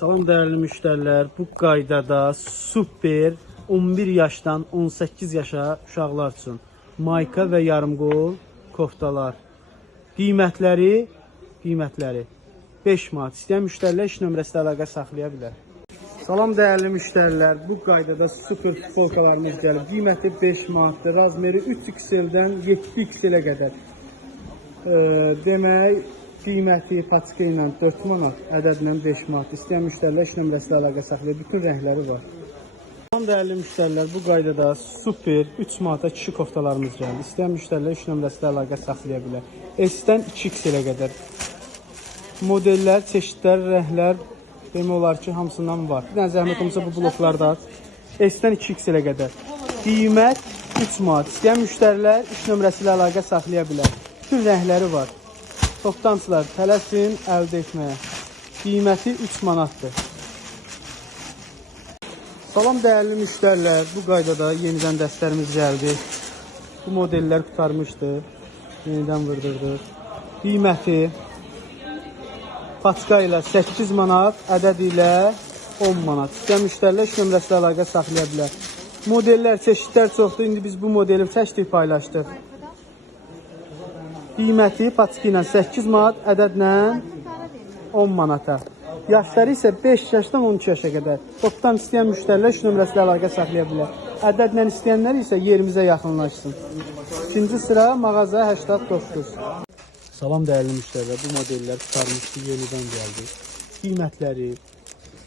Salam değerli müşteriler, bu qaydada super 11 yaşdan 18 yaşa uşaqlar üçün mayka və yarımqol koftalar. Qiymətləri 5 manat. İstəyən müştərilər iş nömrəsində əlaqə saxlaya bilər. Salam değerli müşterilər, bu qaydada super futbolkalarımız gəlib. Qiyməti 5 manatdır. Razmeri 3XL-dən 7XL-ə qədər. Demək, qiyməti patika ilə 4 manat, ədədlə 5 manat. İstəyən müştərilər iş nömrəsində əlaqə saxlayır. Bütün rəngləri var. Salam değerli müşterilər, bu qaydada super 3 manata kişi koftalarımız gəldi. İstəyən müştərilər iş nömrəsində əlaqə saxlaya bilər. S-dən 2XL-ə qədər. Modellər, çeşidlər, rənglər demək olar ki, hamısından var. Bir dənə zəhmət olmasa bu bloklarda S-dən 2XL-ə qədər. Qiymət 3 manat. İstəyən müştərilər iş nömrəsi ilə əlaqə saxlaya bilər. Bütün rəngləri var. Toplantılar tələsin əldə etməyə. Qiyməti 3 manatdır. Salam değerli müştərilər, bu qaydada yenidən dəstlərimiz gəldi. Bu modellər qurtarmışdı. Yenidən vırdırdıq. Qiyməti patika ilə 8 manat, ədəd ilə 10 manat. İstəyən müştərilər iş nömrəsi ilə əlaqə saxlaya bilər. Modellər, çeşidlər çoxdur. İndi biz bu modeli çəkdik, paylaşdıq. Qiyməti patika ilə 8 manat, ədədlə 10 manata. Yaşları isə 5 yaşdan 12 yaşa qədər. Topdan istəyən müştərilər iş nömrəsi ilə əlaqə saxlaya bilər. Ədədlə istəyənlər isə yerimizə yaxınlaşsın. 2-ci sıra mağaza 89. Salam değerli müştərilər, bu modellər tutarmışdı, yenidən gəldi. Qiymətləri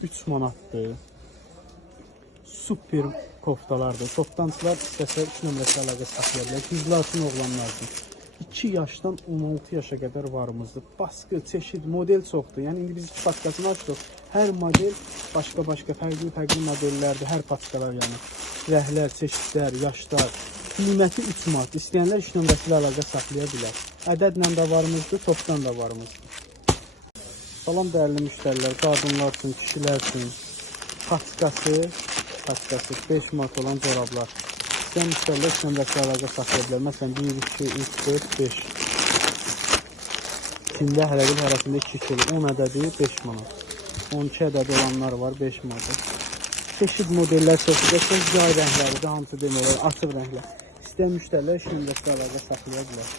3 manatdır. Super koftalardır. Toplantılar istəsə iş nömrəsi əlaqə saxlaya bilər. Qızlar üçün, oğlanlar üçün. 2 yaşdan 16 yaşa qədər varımızdır. Baskı, çeşid, model çoxdur. Yəni indi biz patikasını açdıq. Hər model başqa-başqa, fərqli modellərdir. Hər patikalar yəni. Rəhlər, çeşidlər, yaşlar. Qiyməti 3 manat. İstəyənlər iş nömrəsi ilə əlaqə saxlaya bilər. Ədədlə də varımızdır, topdan da varımızdır. Salam değerli müştərilər, qadınlar üçün, kişilər üçün patikası 5 manat olan corablar. İstəyən müştərilər iş nömrəsi ilə əlaqə saxlaya bilər. Məsələn 1, 2, 3, 4, 5. İçində hərəqin hərəsində 2 kilo, 10 ədədi 5 manat. 12 ədədi olanlar var 5 manat. Çeşid modellər çoxdur. Çox yay rəngləridir, hamısı demək olar, açıq rənglər. İstəyən müştərilər iş nömrəsi ilə əlaqə saxlaya bilər.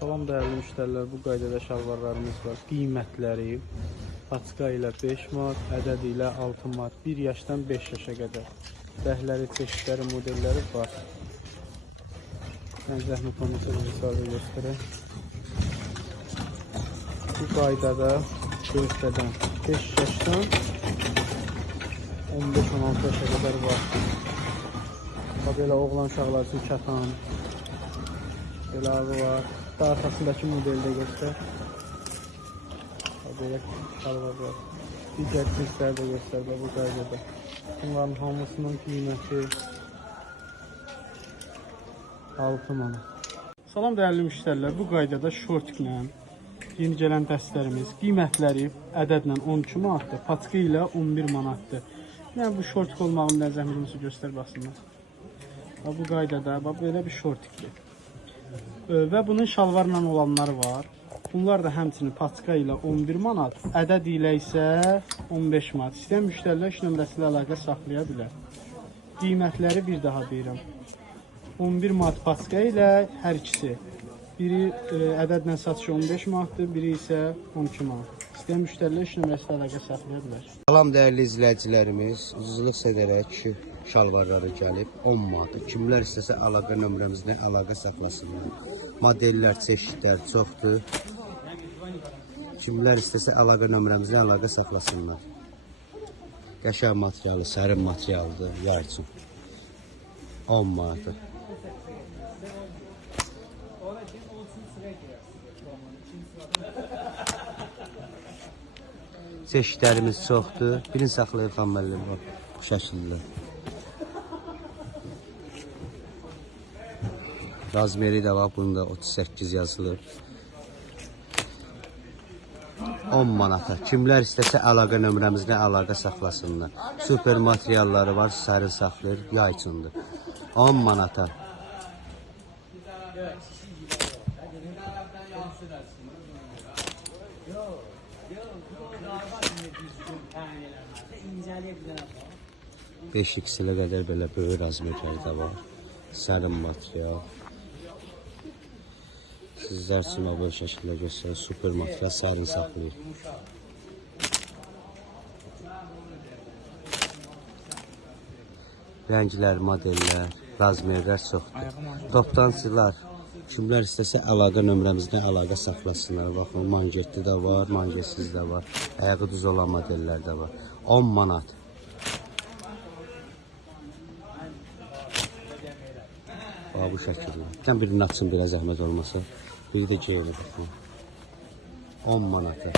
Salam değerli müştərilər, bu qaydada şalvarlarımız var. Qiymətləri patika ilə 5 manat, ədəd ilə 6 manat. 1 yaşdan 5 yaşa qədər. Rəhləri, çeşidləri, modelləri var. Mən zəhmət olmasa bir sarı göstərək. Bu qaydada göstərdən 5 yaşdan 15-16 yaşa qədər var. Belə oğlan uşaqlar üçün katan. Belə ağı var. Daha arxasındakı modeli də göstər. Belə şalvar var. Digər cinsləri də göstər bu qaydada. Bunların hamısının qiyməti 6 manat. Salam değerli müştərilər, bu qaydada şortiklə yeni gələn dəstlərimiz qiymətləri ədədlə 12 manatdır, patika ilə 11 manatdır. Yəni bu şortik olmağını da zəhmətimizi göstər baxsınlar. Bu qaydada belə bir şortikdir. Və bunun şalvarla olanları var. Bunlar da həmçinin patika ilə 11 manat, ədəd ilə isə 15 manat. İstəyən müştərilər iş nömrəsi ilə əlaqə saxlaya bilər. Qiymətləri bir daha deyirəm. 11 manat patika ilə hər ikisi. Biri ədədlə satışı 15 manatdır, biri isə 12 manat. İstəyən müştərilər iş nömrəsi ilə əlaqə saxlaya bilər. Salam değerli izləyicilərimiz, uzunluq sədərək şalvarları gəlib 10 manat. Kimlər istəsə əlaqə nömrəmizlə əlaqə saxlasınlar. Modellər, çeşidlər çoxdur. Kimlər istəsə əlaqə nömrəmizlə əlaqə saxlasınlar. Qəşəng materialı, sərin materialdır, yay üçün. 10 manat. Çeşidlərimiz çoxdur. Birini saxlayıb xəməlli var bu şəkildə. Razmeri də var, bunda 38 yazılır. 10 manata. Kimlər istəsə əlaqə nömrəmizlə əlaqə saxlasınlar. Super materialları var, sərin saxlayır, yay üçündür. 10 manata. Beş x'lə qədər belə böyük razmerlər də var. Sərin material. Sizlər üçün bu şəkildə göstərir. Super material sərin saxlayır. Rənglər, modellər, razmerlər çoxdur. Toptancılar, kimlər istəsə əlaqə nömrəmizlə əlaqə saxlasınlar. Baxın, manjetli də var, manjetsiz də var. Ayağı düz olan modellər də var. 10 manat. Bax, bu şəkildə. Birini açın, biraz zəhmət olmasa. Biri də geyini baxın. 10 manata.